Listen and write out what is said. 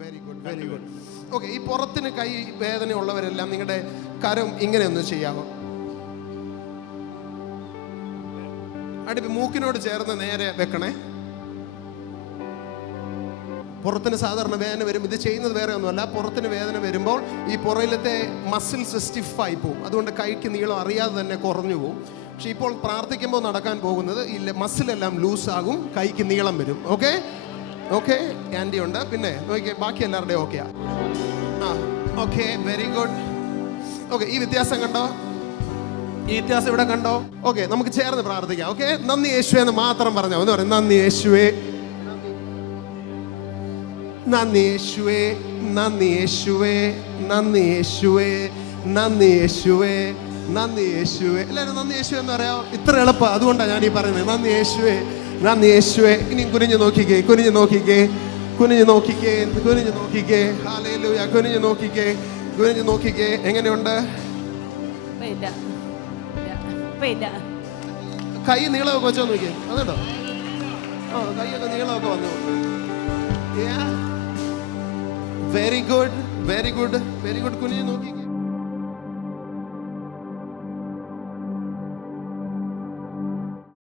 Very good, very good. Okay, ഈ പുറത്തിന് കൈ വേദന ഉള്ളവരെല്ലാം നിങ്ങളുടെ കരം ഇങ്ങനെ ഒന്ന് ചെയ്യാമോ? അടുപ്പ് മൂക്കിനോട് ചേർന്ന് നേരെ വെക്കണേ. പുറത്തിന് സാധാരണ വേദന വരും. ഇത് ചെയ്യുന്നത് വേറെ ഒന്നുമല്ല. പുറത്തിന് വേദന വരുമ്പോൾ ഈ പുറയിലത്തെ മസിൽസ് സ്റ്റിഫായി പോകും. അതുകൊണ്ട് കൈക്ക് നീളം അറിയാതെ തന്നെ കുറഞ്ഞു പോകും. പക്ഷെ ഇപ്പോൾ പ്രാർത്ഥിക്കുമ്പോൾ നടക്കാൻ പോകുന്നത് ഈ മസിലെല്ലാം ലൂസാകും, കൈക്ക് നീളം വരും. ഓക്കെ ഓക്കെ, ആൻറ്റി ഉണ്ട്. പിന്നെ നോക്കിയേ, ബാക്കി എല്ലാവരുടെയും ഓക്കെയാ? ആ, ഓക്കെ, വെരി ഗുഡ്. ഓക്കെ, ഈ വ്യത്യാസം കണ്ടോ? ഈ വ്യത്യാസം ഇവിടെ കണ്ടോ? ഓക്കെ, നമുക്ക് ചേർന്ന് പ്രാർത്ഥിക്കാം. ഓക്കെ, നന്ദി യേശുവേ എന്ന് മാത്രം പറഞ്ഞാൽ ഒന്ന് പറയും. നന്ദി യേശുവേ, നന്ദി യേശുവേ, നന്ദി യേശുവേ, നന്ദി യേശുവേ, നന്ദി യേശുവേ, നന്ദി യേശുവേ. എല്ലാവരും നന്ദി യേശുവേ എന്ന് പറയാം. ഇത്ര എളുപ്പം, അതുകൊണ്ടാണ് ഞാൻ ഈ പറയുന്നത്. നന്ദി യേശുവേ, നന്ദി യേശുവേ. ഇനി കുനിഞ്ഞു നോക്കിക്കേ, കുനിഞ്ഞു നോക്കിക്കേ, കുനിഞ്ഞു നോക്കിക്കേ, കുനിഞ്ഞു നോക്കിക്കേ. ഹല്ലേലൂയ. കുനിഞ്ഞു നോക്കിക്കേ, കുനിഞ്ഞു നോക്കിക്കേ. എങ്ങനെയുണ്ട്? കൈ നീളമൊക്കെ വെച്ചോ നോക്കിയേ. അതുണ്ടോ? ആ, കൈയൊക്കെ നീളമൊക്കെ വന്നു. Very good, very good, very good. കുനിഞ്ഞു നോക്കിക്കേ.